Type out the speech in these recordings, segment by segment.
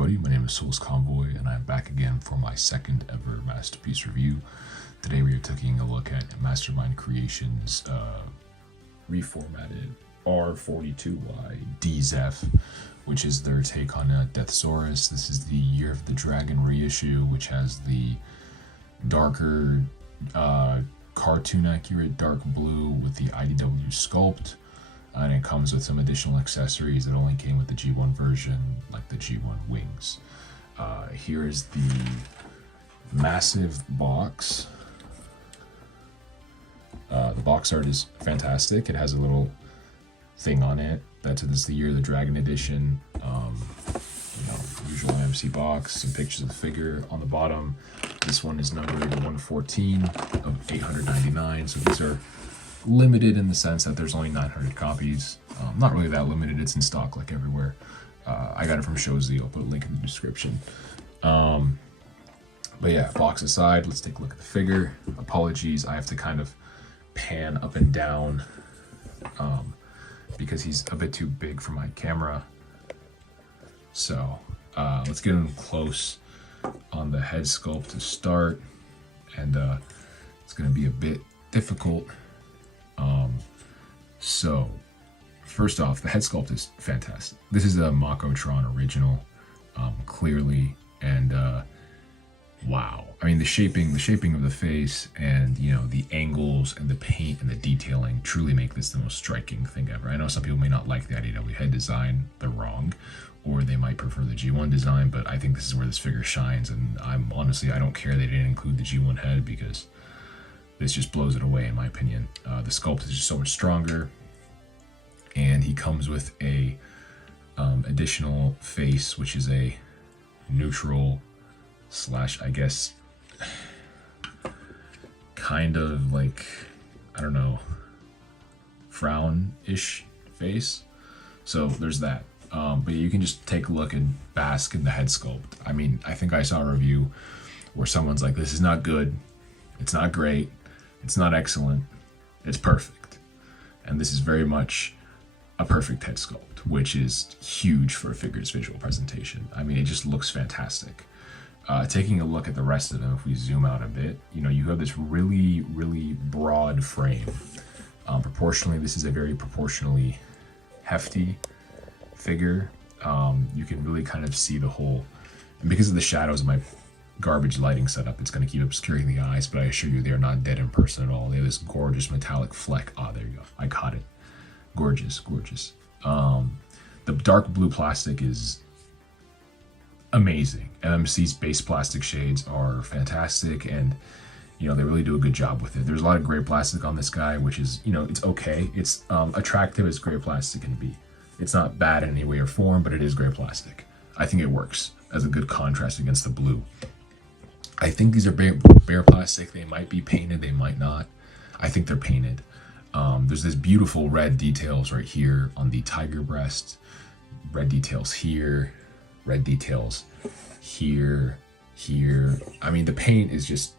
everybody, my name is Souls Convoy and I'm back again for my second ever masterpiece review. Today we are taking a look at Mastermind Creations reformatted R-42Y D-Zef, which is their take on Deathsaurus. This is the Year of the Dragon reissue, which has the darker, cartoon accurate dark blue with the IDW sculpt. And it comes with some additional accessories that only came with the G1 version, like the G1 wings. Here is the massive box. The box art is fantastic. It has a little thing on it that says the Year of the Dragon edition. Usual MMC box, some pictures of the figure on the bottom. This one is numbered 114 of 899, so these are limited in the sense that there's only 900 copies. Not really that limited, it's in stock like everywhere. I got it from Shozy, I'll put a link in the description. But yeah, box aside, let's take a look at the figure. Apologies, I have to kind of pan up and down because he's a bit too big for my camera. So let's get him close on the head sculpt to start, and it's going to be a bit difficult. So first off, the head sculpt is fantastic. This is a Makotron original, clearly, and wow. I mean, the shaping of the face and, you know, the angles and the paint and the detailing truly make this the most striking thing ever. I know some people may not like the IDW head design, they're wrong, or they might prefer the G1 design, but I think this is where this figure shines, and I don't care they didn't include the G1 head because this just blows it away in my opinion. The sculpt is just so much stronger, and he comes with a additional face, which is a neutral slash, I guess, kind of like, I don't know, frown-ish face. So there's that. But you can just take a look and bask in the head sculpt. I mean, I think I saw a review where someone's like, this is not good, it's not great, it's not excellent, it's perfect. And this is very much a perfect head sculpt, which is huge for a figure's visual presentation. I mean, it just looks fantastic. Taking a look at the rest of them, if we zoom out a bit, you know, you have this really, really broad frame. Proportionally, this is a very proportionally hefty figure. You can really kind of see the whole, and because of the shadows of my garbage lighting setup, it's going to keep obscuring the eyes, but I assure you they are not dead in person at all. They have this gorgeous metallic fleck. Ah, there you go, I caught it. Gorgeous, gorgeous. The dark blue plastic is amazing. MMC's base plastic shades are fantastic, and you know, they really do a good job with it. There's a lot of gray plastic on this guy, which is, you know, it's okay. It's attractive as gray plastic can be. It's not bad in any way or form, but it is gray plastic. I think it works as a good contrast against the blue. I think these are bare plastic. They might be painted, they might not. I think they're painted. There's this beautiful red details right here on the tiger breast. Red details here, red details here, here. I mean, the paint is just,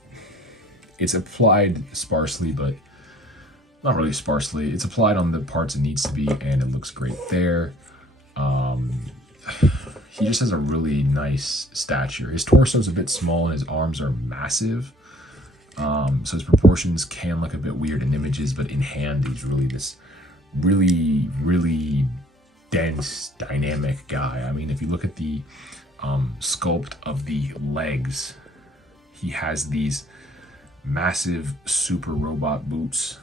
it's applied sparsely, but not really sparsely. It's applied on the parts it needs to be, and it looks great there. He just has a really nice stature. His torso is a bit small and his arms are massive. So his proportions can look a bit weird in images, but in hand, he's really this really, really dense, dynamic guy. I mean, if you look at the sculpt of the legs, he has these massive super robot boots.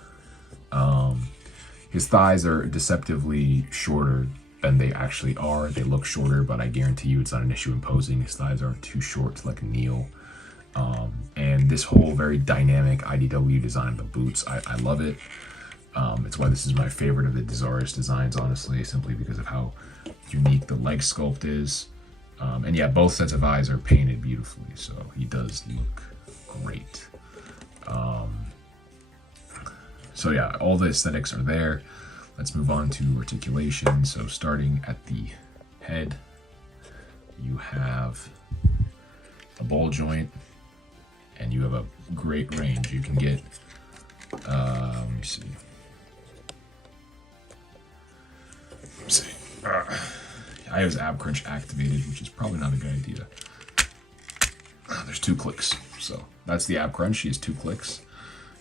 His thighs are deceptively shorter than they actually are. They look shorter, but I guarantee you it's not an issue in posing. His thighs aren't too short to like kneel. And this whole very dynamic IDW design of the boots, I love it. It's why this is my favorite of the Deathsaurus designs, honestly, simply because of how unique the leg sculpt is. And yeah, both sets of eyes are painted beautifully, so he does look great. So yeah, all the aesthetics are there. Let's move on to articulation. So starting at the head, you have a ball joint, and you have a great range. You can get, let me see. I have his ab crunch activated, which is probably not a good idea. There's 2 clicks, so that's the ab crunch. He has 2 clicks,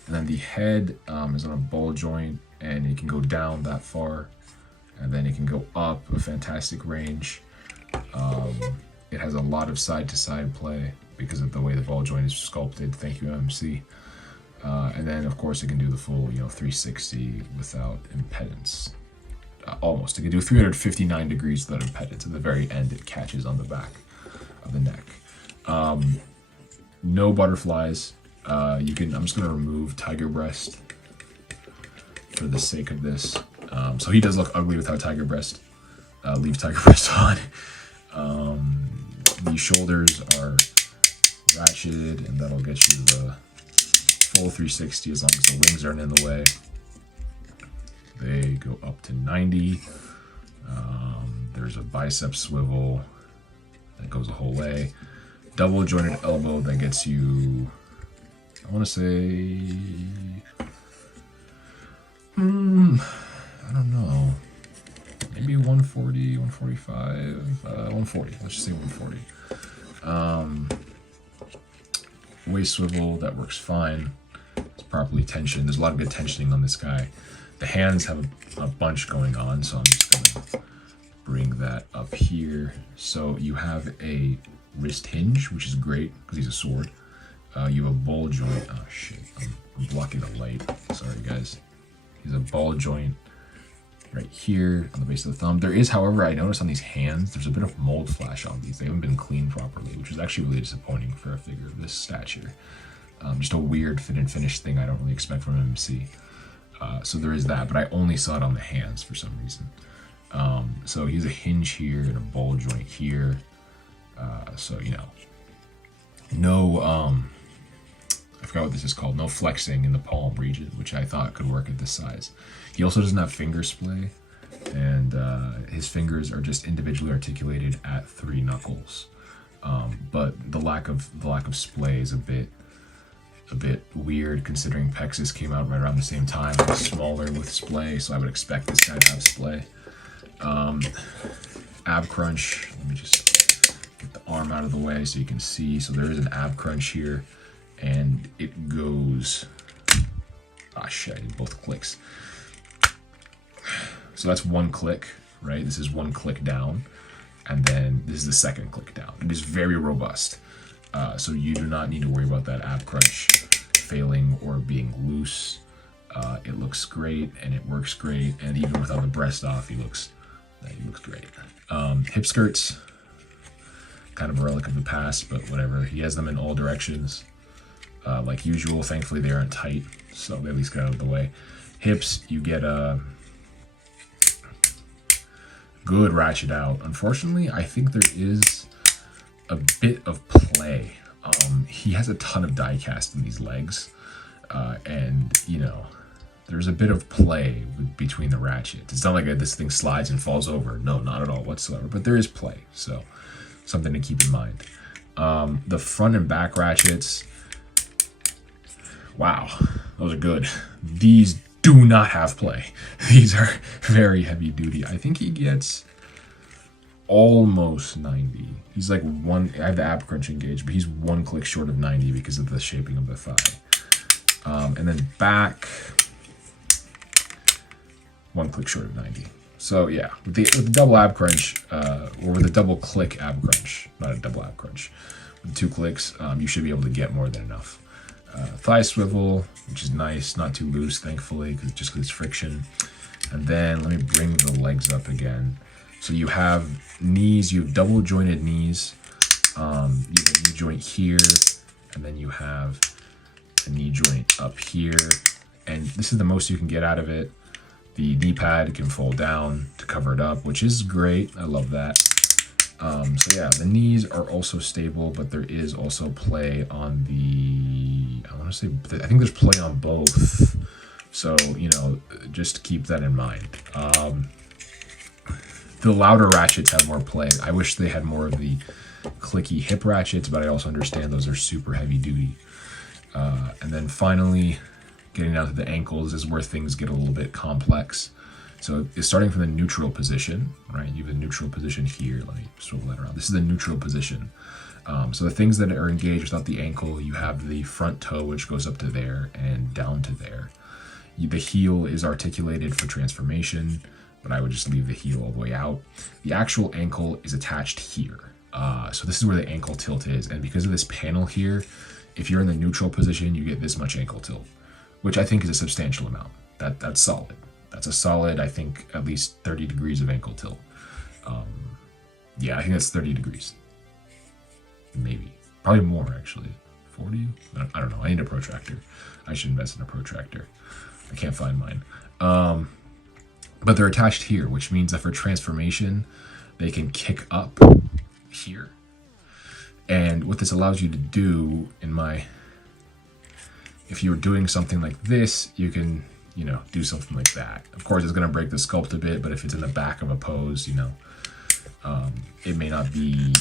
and then the head is on a ball joint, and it can go down that far, and then it can go up a fantastic range. It has a lot of side-to-side play because of the way the ball joint is sculpted. Thank you, MMC. And then, of course, it can do the full, 360 without impedance. Almost. It can do 359 degrees without impedance. At the very end, it catches on the back of the neck. No butterflies. I'm just going to remove tiger breast for the sake of this. So he does look ugly without tiger breast. Leave tiger breast on. The shoulders are ratcheted, and that'll get you the full 360 as long as the wings aren't in the way. They go up to 90. There's a bicep swivel that goes the whole way. Double jointed elbow that gets you, I want to say, I don't know, maybe 140, 145, 140. Let's just say 140. Waist swivel, that works fine. It's properly tensioned. There's a lot of good tensioning on this guy. The hands have a bunch going on, so I'm just gonna bring that up here. So you have a wrist hinge, which is great because he's a sword. You have a ball joint. Oh shit, I'm blocking the light. Sorry guys. He's a ball joint right here on the base of the thumb. There is, however, I noticed on these hands, there's a bit of mold flash on these. They haven't been cleaned properly, which is actually really disappointing for a figure of this stature. Just a weird fit and finish thing I don't really expect from MMC. So there is that, but I only saw it on the hands for some reason. So he's a hinge here and a ball joint here. So, no, I forgot what this is called, no flexing in the palm region, which I thought could work at this size. He also doesn't have finger splay, and his fingers are just individually articulated at 3 knuckles. But the lack of splay is a bit weird considering Pexis came out right around the same time. It was smaller with splay, so I would expect this guy to have splay. Ab crunch, let me just get the arm out of the way so you can see. So there is an ab crunch here, and it goes, shit, I did both clicks. So that's 1 click, right? This is 1 click down, and then this is the 2nd click down. It is very robust. So you do not need to worry about that ab crunch failing or being loose. It looks great and it works great, and even without the breast off, he looks great. Hip skirts, kind of a relic of the past, but whatever. He has them in all directions, like usual. Thankfully, they aren't tight, so they at least get out of the way. Hips, you get a good ratchet out. Unfortunately, I think there is a bit of play. He has a ton of die cast in these legs, and there's a bit of play between the ratchets. It's not like this thing slides and falls over. No, not at all whatsoever, but there is play, so something to keep in mind. The front and back ratchets, wow, those are good. These do not have play. These are very heavy duty. I think he gets almost 90. He's like one, I have the ab crunch engaged, but he's 1 click short of 90 because of the shaping of the thigh. And then back, 1 click short of 90. So yeah, with the double ab crunch, or with a double click ab crunch, not a double ab crunch, with 2 clicks, you should be able to get more than enough. Thigh swivel, which is nice, not too loose, thankfully, because it's friction. And then let me bring the legs up again. So you have knees, you have double jointed knees, you have a knee joint here, and then you have a knee joint up here. And this is the most you can get out of it. The D-pad can fold down to cover it up, which is great. I love that. So yeah, the knees are also stable, but there is also play on the, I think there's play on both. So, just keep that in mind. The louder ratchets have more play. I wish they had more of the clicky hip ratchets, but I also understand those are super heavy duty. And then finally, getting down to the ankles is where things get a little bit complex. So it's starting from the neutral position, right? You have a neutral position here. Let me swivel that around. This is the neutral position. So the things that are engaged without the ankle, you have the front toe, which goes up to there and down to there. The heel is articulated for transformation, but I would just leave the heel all the way out. The actual ankle is attached here. So this is where the ankle tilt is. And because of this panel here, if you're in the neutral position, you get this much ankle tilt, which I think is a substantial amount. That's solid. That's a solid, I think, at least 30 degrees of ankle tilt. Yeah, I think that's 30 degrees. Maybe. Probably more, actually. 40? I don't know. I need a protractor. I should invest in a protractor. I can't find mine. But they're attached here, which means that for transformation, they can kick up here. And what this allows you to do, if you were doing something like this, you can, do something like that. Of course, it's going to break the sculpt a bit, but if it's in the back of a pose, it may not be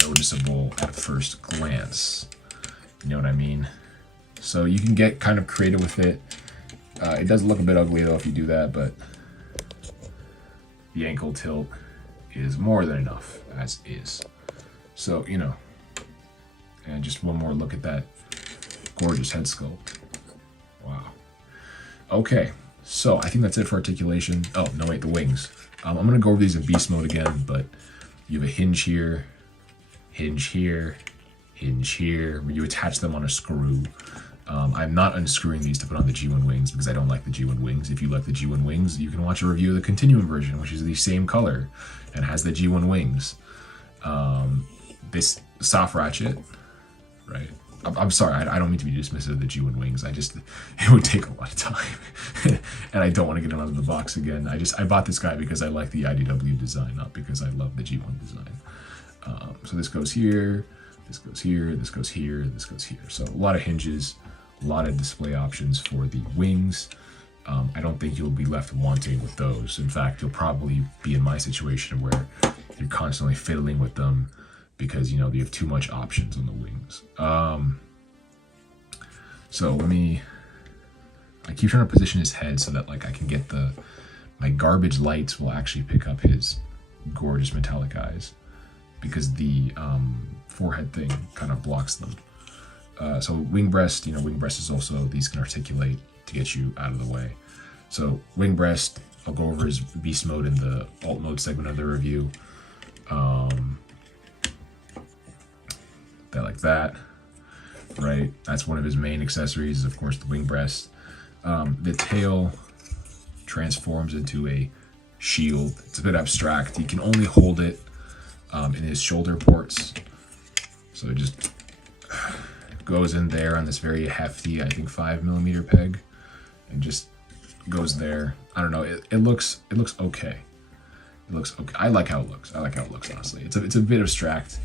noticeable at first glance. You know what I mean? So you can get kind of creative with it. It does look a bit ugly though if you do that, but the ankle tilt is more than enough as is. So, and just one more look at that gorgeous head sculpt. Wow. Okay, so I think that's it for articulation. Oh, no, wait, the wings. I'm going to go over these in beast mode again, but you have a hinge here, hinge here, hinge here, where you attach them on a screw. I'm not unscrewing these to put on the G1 wings because I don't like the G1 wings. If you like the G1 wings, you can watch a review of the Continuum version, which is the same color and has the G1 wings. This soft ratchet, right? I'm sorry, I don't mean to be dismissive of the G1 wings. It would take a lot of time, and I don't want to get them out of the box again. I bought this guy because I like the IDW design, not because I love the G1 design. So this goes here, this goes here, this goes here, this goes here. So a lot of hinges, a lot of display options for the wings. I don't think you'll be left wanting with those. In fact, you'll probably be in my situation where you're constantly fiddling with them because, you have too much options on the wings. So I keep trying to position his head so that I can get my garbage lights will actually pick up his gorgeous metallic eyes because the forehead thing kind of blocks them. So wing breast, wing breast is also, these can articulate to get you out of the way. So wing breast, I'll go over his beast mode in the alt mode segment of the review. Like that, right? That's one of his main accessories, is of course the wing breast. The tail transforms into a shield. It's a bit abstract. He can only hold it in his shoulder ports. So it just goes in there on this very hefty, I think 5mm peg, and just goes there. I don't know. It looks okay. It looks okay. I like how it looks. Honestly. It's a bit abstract.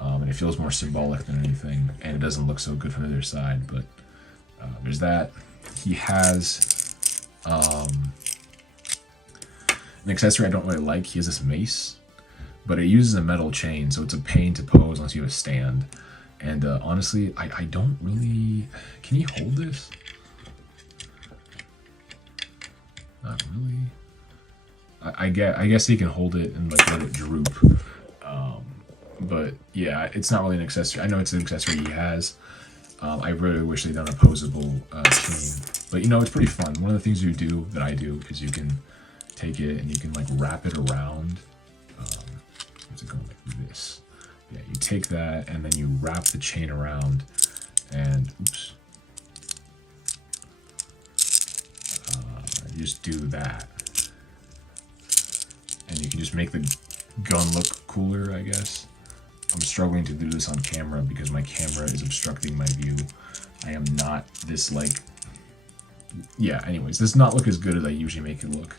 And it feels more symbolic than anything, and it doesn't look so good from the other side, but there's that. He has an accessory I don't really like. He has this mace, but it uses a metal chain, so it's a pain to pose unless you have a stand. And honestly, I don't really... Can he hold this? Not really. I guess he can hold it and let it droop. But yeah, it's not really an accessory. I know it's an accessory he has. I really wish they'd done a posable chain. But it's pretty fun. One of the things that I do, is you can take it and you can wrap it around. What's it going like this? Yeah, you take that and then you wrap the chain around and oops. You just do that. And you can just make the gun look cooler, I guess. I'm struggling to do this on camera because my camera is obstructing my view. I am not this yeah, anyways, this does not look as good as I usually make it look.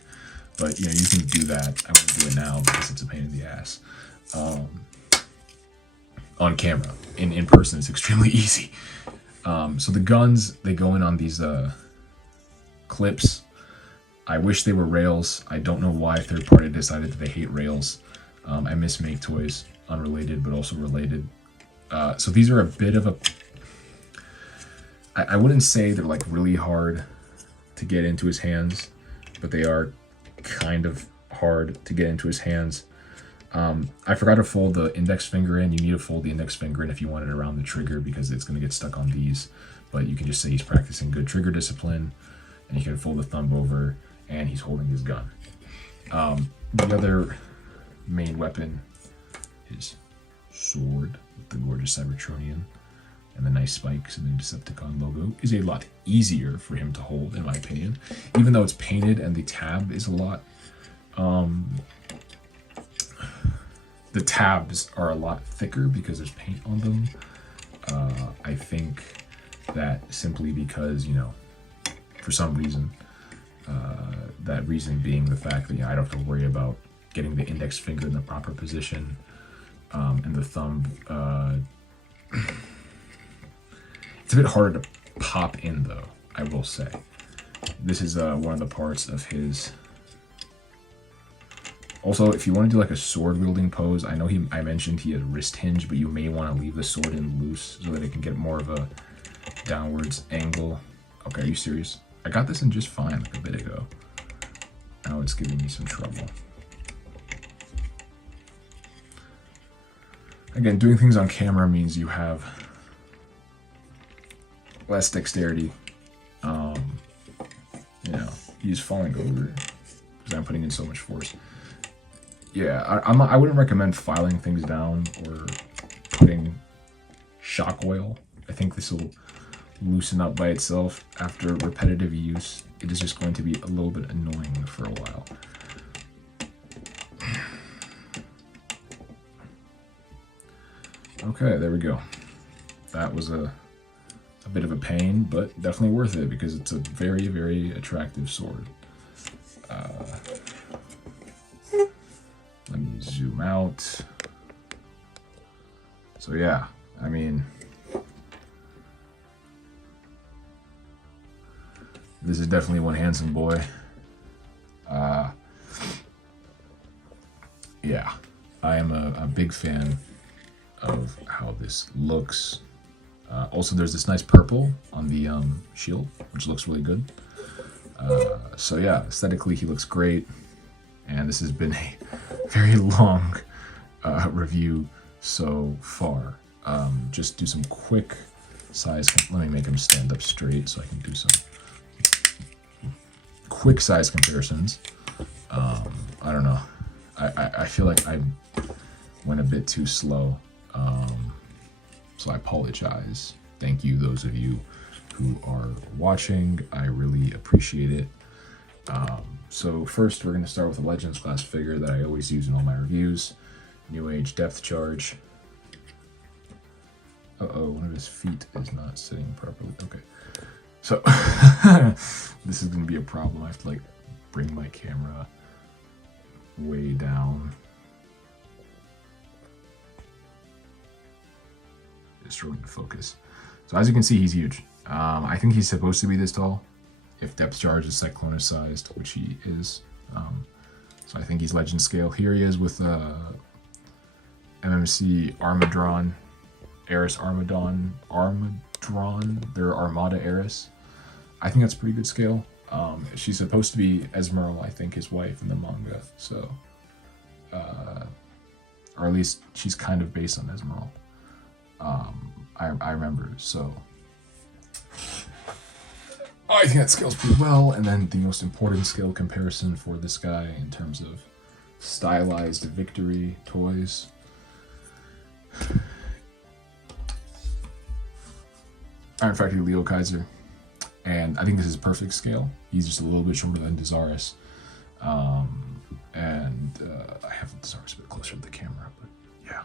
But you can do that. I won't do it now because it's a pain in the ass. On camera. In person, it's extremely easy. So the guns, they go in on these clips. I wish they were rails. I don't know why third party decided that they hate rails. I miss Make Toys. Unrelated, but also related. So these are a bit of a... I wouldn't say they're really hard to get into his hands, but they are kind of hard to get into his hands. I forgot to fold the index finger in. You need to fold the index finger in if you want it around the trigger because it's going to get stuck on these. But you can just say he's practicing good trigger discipline, and you can fold the thumb over, and he's holding his gun. The other main weapon, his sword with the gorgeous Cybertronian and the nice spikes and the Decepticon logo, is a lot easier for him to hold, in my opinion. Even though it's painted and the tab is a lot... the tabs are a lot thicker because there's paint on them. I think that simply because, you know, for some reason, that reason being the fact that, you know, I don't have to worry about getting the index finger in the proper position, and the thumb, it's a bit harder to pop in though, I will say. This is one of the parts of his... Also, if you want to do like a sword wielding pose, I know I mentioned he has wrist hinge, but you may want to leave the sword in loose so that it can get more of a downwards angle. Okay, are you serious? I got this in just fine like a bit ago. Now it's giving me some trouble. Again, doing things on camera means you have less dexterity. You know, he's falling over because I'm putting in so much force. Yeah, I wouldn't recommend filing things down or putting shock oil. I think this will loosen up by itself after repetitive use. It is just going to be a little bit annoying for a while. Okay, there we go. That was a bit of a pain, but definitely worth it because it's a very, very attractive sword. Let me zoom out. So yeah, I mean, this is definitely one handsome boy. Yeah, I am a big fan of how this looks. Also, there's this nice purple on the shield, which looks really good. So yeah, aesthetically he looks great. And this has been a very long review so far. Just do some quick size. Let me make him stand up straight so I can do some quick size comparisons. I don't know. I feel like I went a bit too slow. So I apologize. Thank you, those of you who are watching. I really appreciate it. So first we're going to start with a Legends class figure that I always use in all my reviews. New Age Depth Charge. Uh-oh, one of his feet is not sitting properly. Okay. So this is going to be a problem. I have to like bring my camera way down. It's struggling to focus. So as you can see, he's huge. I think he's supposed to be this tall. If Depth Charge is Cyclonus sized, which he is. So I think he's legend scale. Here he is with MMC Armadron, Eris Armadron, their Armada Eris. I think that's pretty good scale. She's supposed to be Esmeralda, I think, his wife in the manga. So, or at least she's kind of based on Esmeralda. I remember, so I think that scales pretty well. And then the most important scale comparison for this guy in terms of stylized victory toys. Iron Factory Leo Kaiser. And I think this is perfect scale. He's just a little bit shorter than Deathsaurus. I have Deathsaurus a bit closer to the camera, but yeah.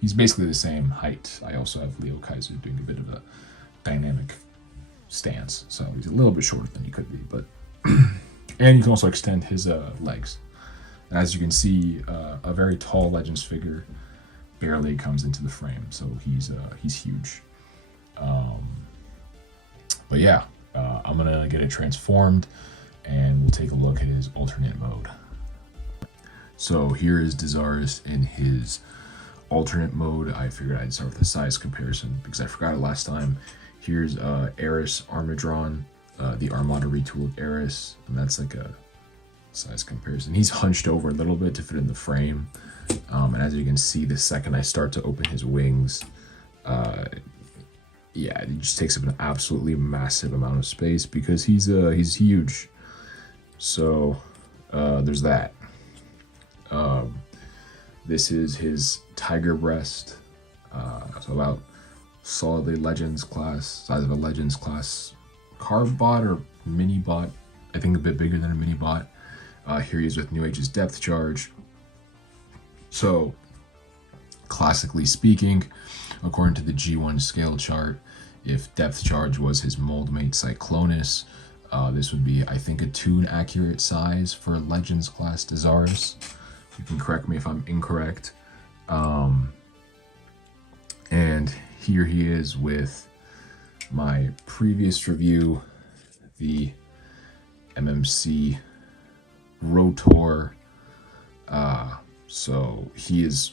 He's basically the same height. I also have Leo Kaiser doing a bit of a dynamic stance, so he's a little bit shorter than he could be, but and you can also extend his legs. And as you can see, a very tall Legends figure barely comes into the frame, so he's huge. But yeah, I'm gonna get it transformed, and we'll take a look at his alternate mode. So here is Deathsaurus in his alternate mode. I figured I'd start with a size comparison because I forgot it last time. Here's Eris Armadron, the Armada retooled Eris, and that's like a size comparison. He's hunched over a little bit to fit in the frame. And as you can see, the second I start to open his wings, yeah, it just takes up an absolutely massive amount of space because he's huge. So there's that. This is his tiger breast. So about solidly Legends class, size of a Legends class carb bot or mini bot. I think a bit bigger than a mini bot. Here he is with New Age's depth charge. So, classically speaking, according to the G1 scale chart, if depth charge was his moldmate Cyclonus, this would be, I think, a tune accurate size for Legends class Deathsaurus. You can correct me if I'm incorrect. And here he is with my previous review, the MMC Rotor. So he's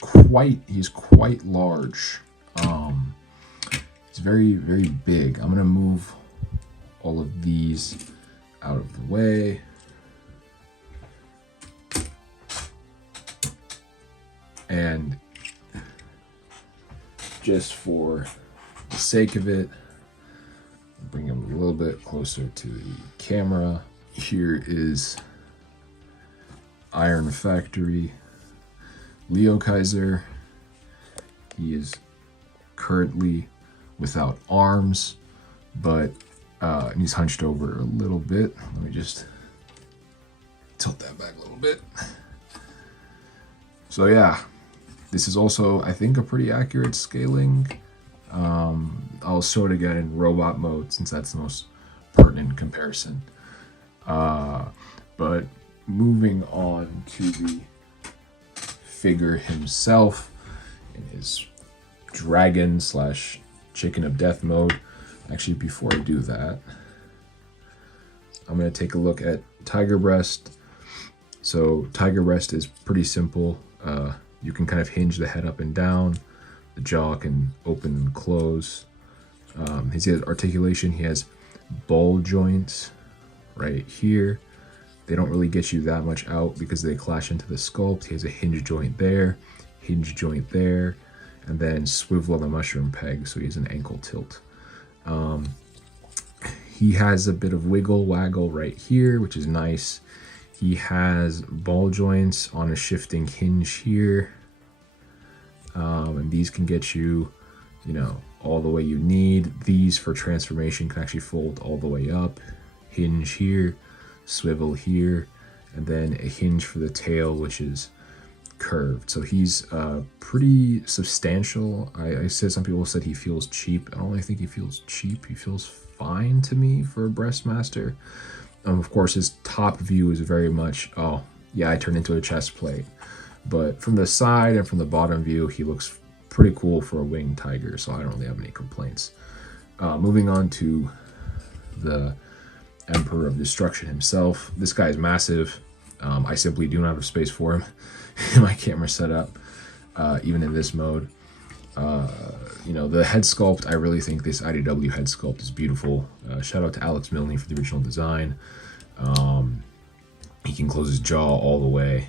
quite large. He's very, very big. I'm gonna move all of these out of the way. And just for the sake of it, bring him a little bit closer to the camera. Here is Iron Factory Leo Kaiser. He is currently without arms, but he's hunched over a little bit. Let me just tilt that back a little bit. So yeah, this is also, I think, a pretty accurate scaling. I'll show it again in robot mode since that's the most pertinent comparison. But moving on to the figure himself in his dragon slash chicken of death mode. Actually, before I do that, I'm going to take a look at Tiger Breast. So Tiger Breast is pretty simple. You can kind of hinge the head up and down. The jaw can open and close. He has articulation. He has ball joints right here. They don't really get you that much out because they clash into the sculpt. He has a hinge joint there, and then swivel on the mushroom peg, so he has an ankle tilt. He has a bit of waggle right here, which is nice. He has ball joints on a shifting hinge here. And these can get you, all the way you need. These for transformation can actually fold all the way up. Hinge here, swivel here, and then a hinge for the tail, which is curved. So he's pretty substantial. I said some people said he feels cheap. I don't really think he feels cheap. He feels fine to me for a Breastmaster. Of course, his top view is very much, oh, yeah, I turned into a chest plate. But from the side and from the bottom view, he looks pretty cool for a winged tiger, so I don't really have any complaints. Moving on to the Emperor of Destruction himself. This guy is massive. I simply do not have space for him in my camera setup, even in this mode. The head sculpt, I really think this IDW head sculpt is beautiful. Shout out to Alex Milne for the original design. He can close his jaw all the way,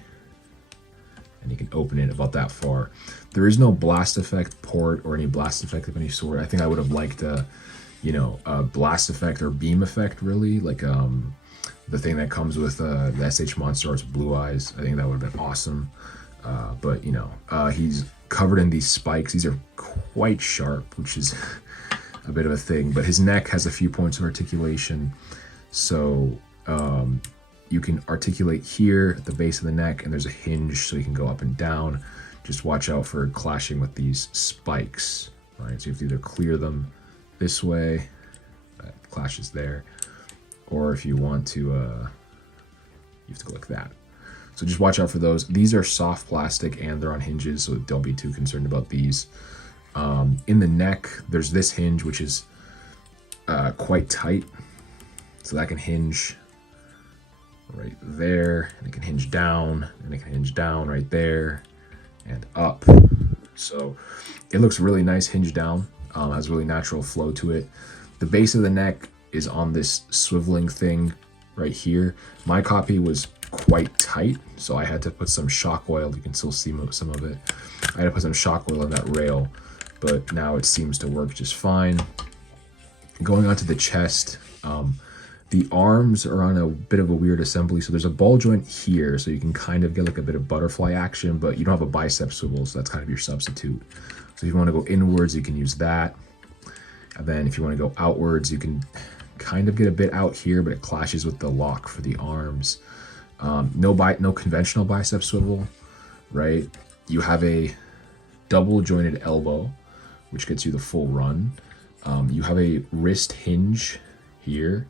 and he can open it about that far. There is no blast effect port or any blast effect of any sort. I think I would have liked a blast effect or beam effect, really, like the thing that comes with the SH Monster Arts Blue Eyes. I think that would have been awesome. But he's covered in these spikes. These are quite sharp, which is a bit of a thing. But his neck has a few points of articulation, so you can articulate here at the base of the neck, and there's a hinge so you can go up and down. Just watch out for clashing with these spikes, right? So you have to either clear them this way, that clashes there, or if you want to, you have to go like that. So just watch out for those. These are soft plastic and they're on hinges, so don't be too concerned about these. In the neck, there's this hinge, which is quite tight. So that can hinge right there, and it can hinge down, and it can hinge down right there, and up. So it looks really nice hinged down. Has really natural flow to it. The base of the neck is on this swiveling thing right here. My copy was quite tight, so I had to put some shock oil. You can still see some of it. I had to put some shock oil on that rail, but now it seems to work just fine. Going on to the chest, the arms are on a bit of a weird assembly. So there's a ball joint here, so you can kind of get like a bit of butterfly action, but you don't have a bicep swivel, so that's kind of your substitute. So if you want to go inwards, you can use that. And then if you want to go outwards, you can kind of get a bit out here, but it clashes with the lock for the arms. No conventional bicep swivel, right? You have a double jointed elbow, which gets you the full run. You have a wrist hinge here,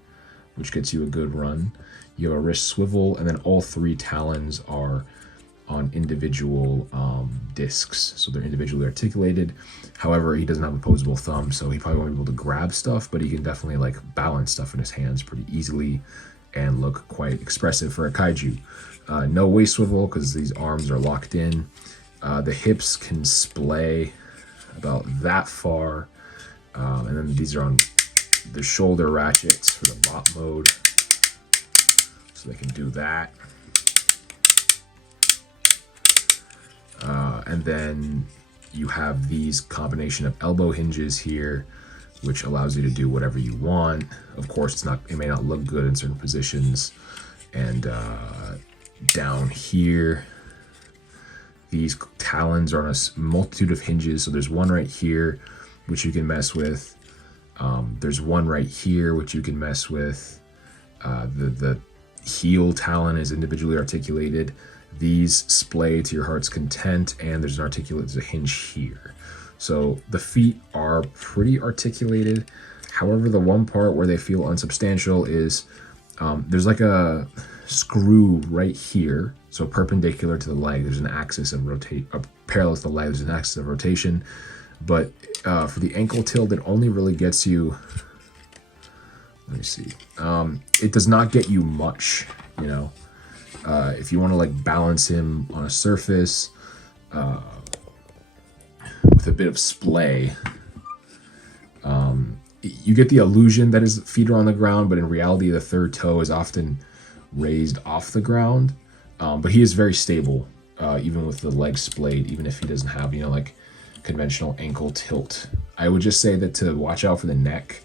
which gets you a good run. You have a wrist swivel, and then all three talons are on individual discs, so they're individually articulated. However, he doesn't have opposable thumb, so he probably won't be able to grab stuff, but he can definitely like balance stuff in his hands pretty easily and look quite expressive for a kaiju. No waist swivel because these arms are locked in. The hips can splay about that far, and then these are on the shoulder ratchets for the mop mode, so they can do that. And then you have these combination of elbow hinges here, which allows you to do whatever you want. Of course, it may not look good in certain positions. And down here, these talons are on a multitude of hinges. So there's one right here, which you can mess with. There's one right here, which you can mess with. The heel talon is individually articulated. These splay to your heart's content, and there's a hinge here. So the feet are pretty articulated. However, the one part where they feel unsubstantial is there's like a screw right here. So perpendicular to the leg, there's an axis of parallel to the leg, there's an axis of rotation. But for the ankle tilt, it only really gets you, let me see. It does not get you much, you know. If you want to like balance him on a surface with a bit of splay, you get the illusion that his feet are on the ground, but in reality, the third toe is often raised off the ground. But he is very stable, even with the legs splayed, even if he doesn't have, you know, like conventional ankle tilt. I would just say that to watch out for the neck,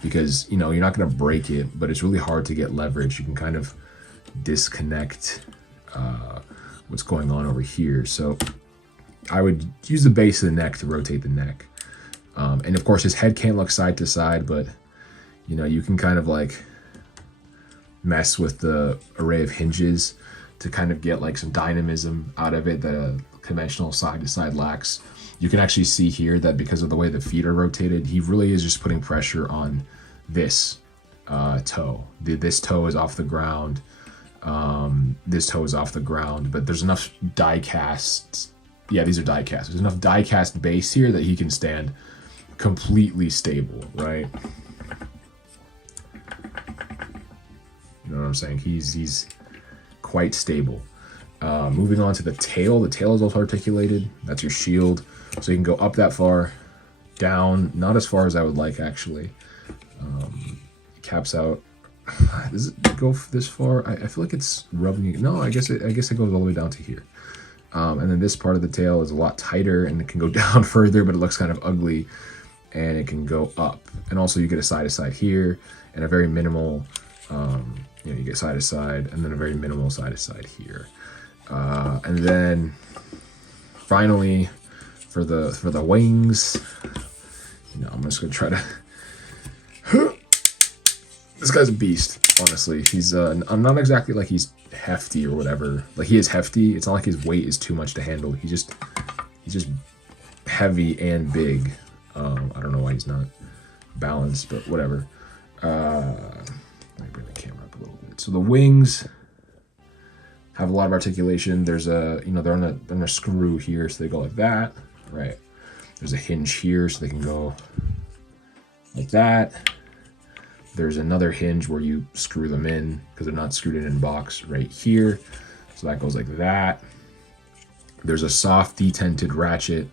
because, you know, you're not going to break it, but it's really hard to get leverage. You can kind of disconnect what's going on over here. So I would use the base of the neck to rotate the neck. And of course his head can't look side to side, but you know, you can kind of like mess with the array of hinges to kind of get like some dynamism out of it that a conventional side to side lacks. You can actually see here that because of the way the feet are rotated, he really is just putting pressure on this toe. This toe is off the ground. This toe is off the ground, but there's enough die casts. Yeah, these are die casts. There's enough die cast base here that he can stand completely stable, right? You know what I'm saying? He's quite stable. Moving on to the tail is also articulated. That's your shield. So you can go up that far, down, not as far as I would like actually. Caps out. Does it go this far? I feel like it's rubbing you. No, I guess it goes all the way down to here. And then this part of the tail is a lot tighter, and it can go down further, but it looks kind of ugly. And it can go up. And also you get a side to side here, and a very minimal, you know, you get side to side, and then a very minimal side to side here. And then finally, for the wings, you know, I'm just gonna try to. This guy's a beast, honestly. He's I'm not exactly like he's hefty or whatever. Like, he is hefty. It's not like his weight is too much to handle. He's just heavy and big. I don't know why he's not balanced, but whatever. Let me bring the camera up a little bit. So the wings have a lot of articulation. There's a, you know, they're on a screw here, so they go like that, right? There's a hinge here, so they can go like that. There's another hinge where you screw them in because they're not screwed in box right here. So that goes like that. There's a soft detented ratchet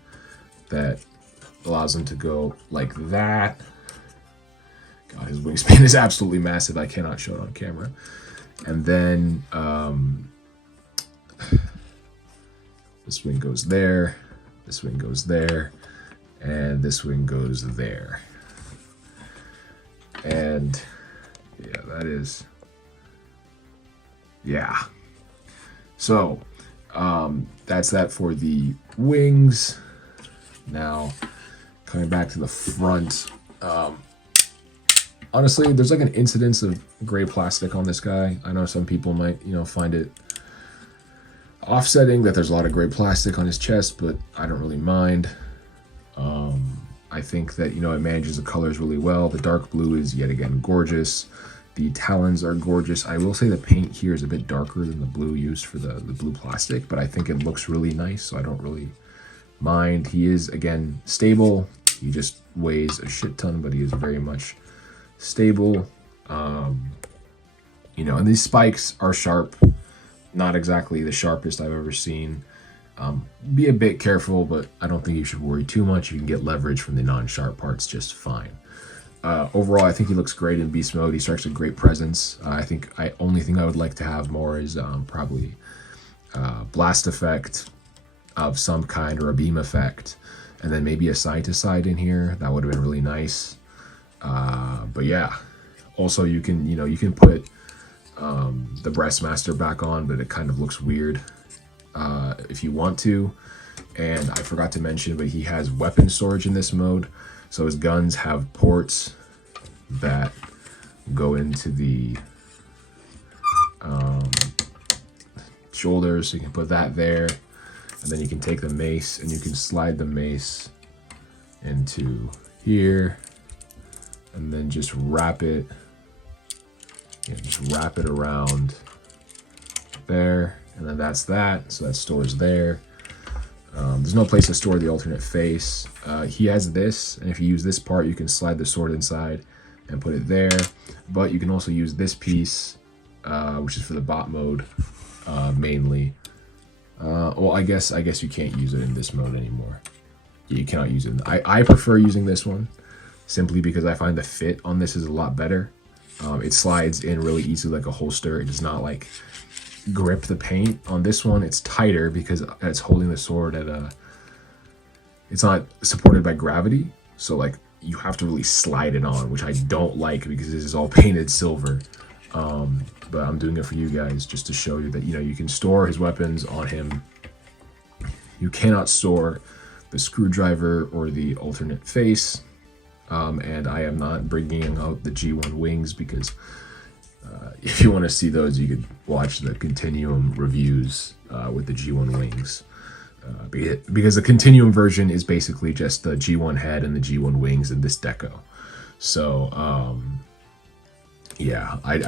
that allows them to go like that. God, his wingspan is absolutely massive. I cannot show it on camera. And then this wing goes there, this wing goes there, and this wing goes there. And yeah, that is, yeah. So that's that for the wings. Now coming back to the front, honestly, there's like an incidence of gray plastic on this guy. I know some people might, find it offsetting that there's a lot of gray plastic on his chest, but I don't really mind. I think that, it manages the colors really well. The dark blue is yet again gorgeous. The talons are gorgeous. I will say the paint here is a bit darker than the blue used for the blue plastic, but I think it looks really nice, so I don't really mind. He is, again, stable. He just weighs a shit ton, but he is very much stable. And these spikes are sharp. Not exactly the sharpest I've ever seen. Be a bit careful, but I don't think you should worry too much. You can get leverage from the non-sharp parts just fine. Overall, I think he looks great in beast mode. He strikes a great presence. I think only thing I would like to have more is probably blast effect of some kind or a beam effect, and then maybe a side to side in here. That would have been really nice. But yeah, also you can put the Breastmaster back on, but it kind of looks weird if you want to. And I forgot to mention, but he has weapon storage in this mode. So his guns have ports that go into the shoulders. So you can put that there. And then you can take the mace and you can slide the mace into here. And then just wrap it. Just wrap it around there. And then that's that. So that stores there. There's no place to store the alternate face. He has this, and if you use this part, you can slide the sword inside and put it there. But you can also use this piece, which is for the bot mode, mainly. Well, I guess you can't use it in this mode anymore. You cannot use it. I prefer using this one, simply because I find the fit on this is a lot better. It slides in really easily like a holster. It does not like grip the paint. On this one, it's tighter because it's holding the sword at it's not supported by gravity, so like you have to really slide it on, which I don't like because this is all painted silver. But I'm doing it for you guys just to show you that you can store his weapons on him. You cannot store the screwdriver or the alternate face, and I am not bringing out the G1 wings because if you want to see those, you could watch the Continuum reviews with the G1 wings. Because the Continuum version is basically just the G1 head and the G1 wings in this deco. So, yeah, I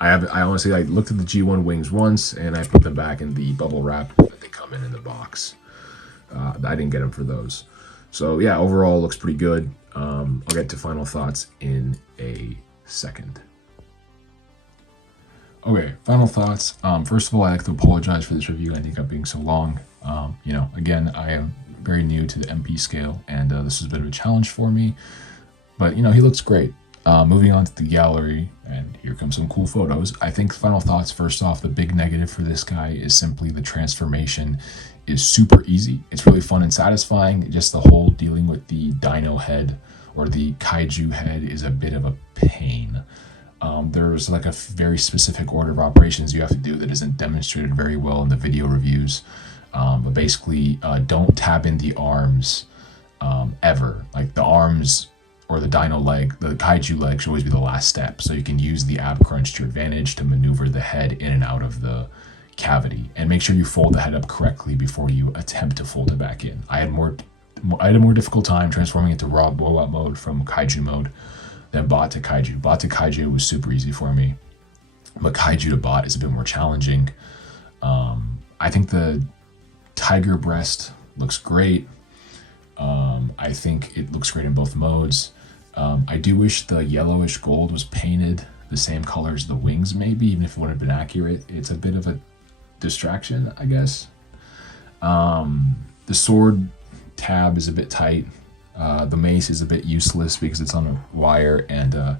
honestly looked at the G1 wings once and I put them back in the bubble wrap that they come in the box. I didn't get them for those. So yeah, overall looks pretty good. I'll get to final thoughts in a second. Okay, final thoughts. First of all, I'd like to apologize for this review. I think I'm being so long. Again, I am very new to the MP scale, and this is a bit of a challenge for me. But, he looks great. Moving on to the gallery, and here comes some cool photos. I think final thoughts, first off, the big negative for this guy is simply the transformation is super easy. It's really fun and satisfying. Just the whole dealing with the dino head or the kaiju head is a bit of a pain. There's like a very specific order of operations you have to do that isn't demonstrated very well in the video reviews. But basically, don't tap in the arms ever. Like the arms or the dino leg, the kaiju leg should always be the last step. So you can use the ab crunch to your advantage to maneuver the head in and out of the cavity. And make sure you fold the head up correctly before you attempt to fold it back in. I had a more difficult time transforming into raw blowout mode from kaiju mode than bot to kaiju. Bot to kaiju was super easy for me, but kaiju to bot is a bit more challenging. I think the tiger breast looks great. I think it looks great in both modes. I do wish the yellowish gold was painted the same color as the wings, maybe, even if it would have been accurate. It's a bit of a distraction, I guess. The sword tab is a bit tight. The mace is a bit useless because it's on a wire, and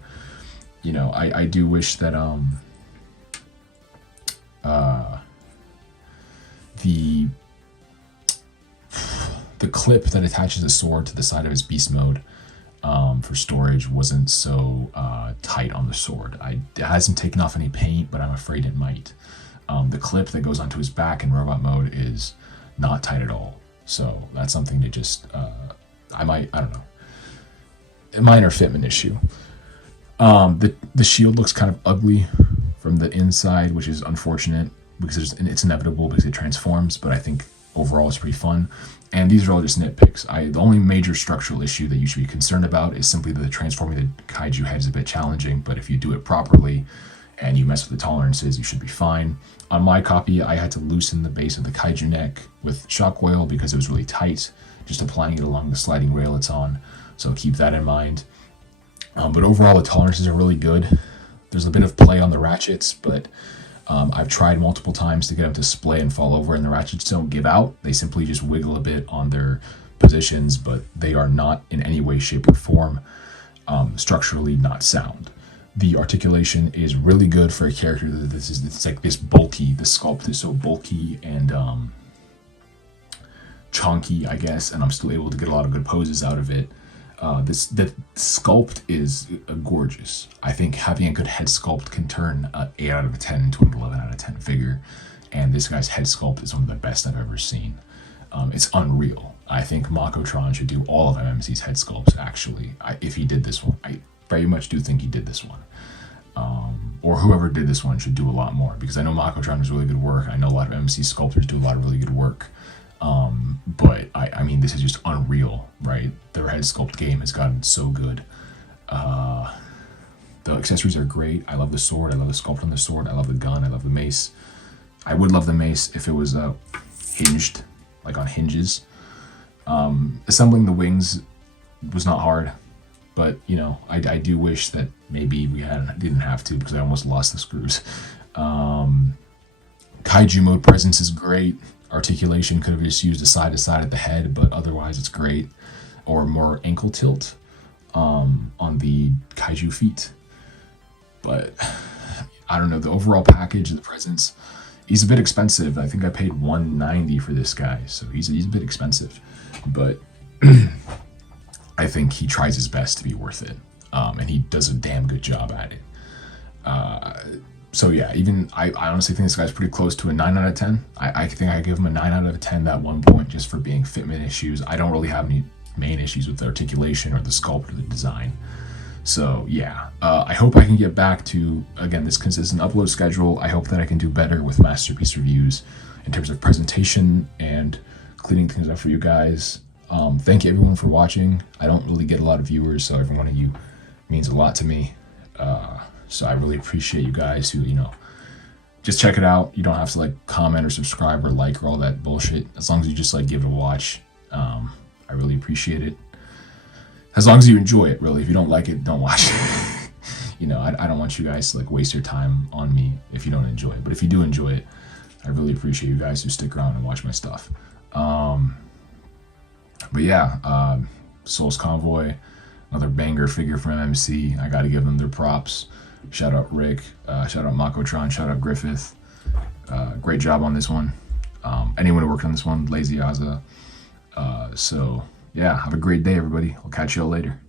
you know, I do wish that the clip that attaches the sword to the side of his beast mode for storage wasn't so tight on the sword. It hasn't taken off any paint, but I'm afraid it might. The clip that goes onto his back in robot mode is not tight at all. So that's something to just, I don't know, a minor fitment issue. The shield looks kind of ugly from the inside, which is unfortunate because it's inevitable because it transforms, but I think overall it's pretty fun. And these are all just nitpicks. The only major structural issue that you should be concerned about is simply that transforming the kaiju head is a bit challenging, but if you do it properly and you mess with the tolerances, you should be fine. On my copy, I had to loosen the base of the kaiju neck with shock oil because it was really tight, just applying it along the sliding rail it's on, so keep that in mind. But overall, the tolerances are really good. There's a bit of play on the ratchets, but I've tried multiple times to get them to splay and fall over, and the ratchets don't give out. They simply just wiggle a bit on their positions, but they are not in any way, shape, or form structurally not sound. The articulation is really good for a character that it's like this bulky. The sculpt is so bulky and chonky, I guess, and I'm still able to get a lot of good poses out of it. The sculpt is gorgeous. I think having a good head sculpt can turn an 8 out of 10 into an 11 out of 10 figure, and this guy's head sculpt is one of the best I've ever seen. It's unreal. I think Makotron should do all of MMC's head sculpts, actually. If he did this one, I very much do think he did this one. Or whoever did this one should do a lot more, because I know Makotron does really good work. I know a lot of MMC sculptors do a lot of really good work. But I mean, this is just unreal, right? Their head sculpt game has gotten so good. The accessories are great. I love the sword. I love the sculpt on the sword. I love the gun. I love the mace. I would love the mace if it was hinged, like on hinges. Assembling the wings was not hard, but you know, I do wish that maybe we didn't have to, because I almost lost the screws. Kaiju mode presence is great. Articulation could have just used a side to side at the head, but otherwise it's great. Or more ankle tilt on the kaiju feet. But I don't know, the overall package, the presence, he's a bit expensive. I think I paid $190 for this guy, so he's a bit expensive. But I think he tries his best to be worth it, and he does a damn good job at it. So yeah, I honestly think this guy's pretty close to a 9 out of 10. I think I give him a 9 out of 10 at one point, just for being fitment issues. I don't really have any main issues with the articulation or the sculpt or the design. So yeah, I hope I can get back to, again, this consistent upload schedule. I hope that I can do better with Masterpiece reviews in terms of presentation and cleaning things up for you guys. Thank you everyone for watching. I don't really get a lot of viewers, so every one of you means a lot to me. So I really appreciate you guys who, you know, just check it out. You don't have to like comment or subscribe or like or all that bullshit. As long as you just like give it a watch, I really appreciate it. As long as you enjoy it, really. If you don't like it, don't watch it. You know, I don't want you guys to like waste your time on me if you don't enjoy it. But if you do enjoy it, I really appreciate you guys who stick around and watch my stuff. But yeah, Souls Convoy, another banger figure from MMC. I gotta give them their props. Shout out Rick, shout out Makotron, shout out Griffith. Great job on this one. Anyone who worked on this one, Lazy Aza. So yeah, have a great day, everybody. I'll catch you all later.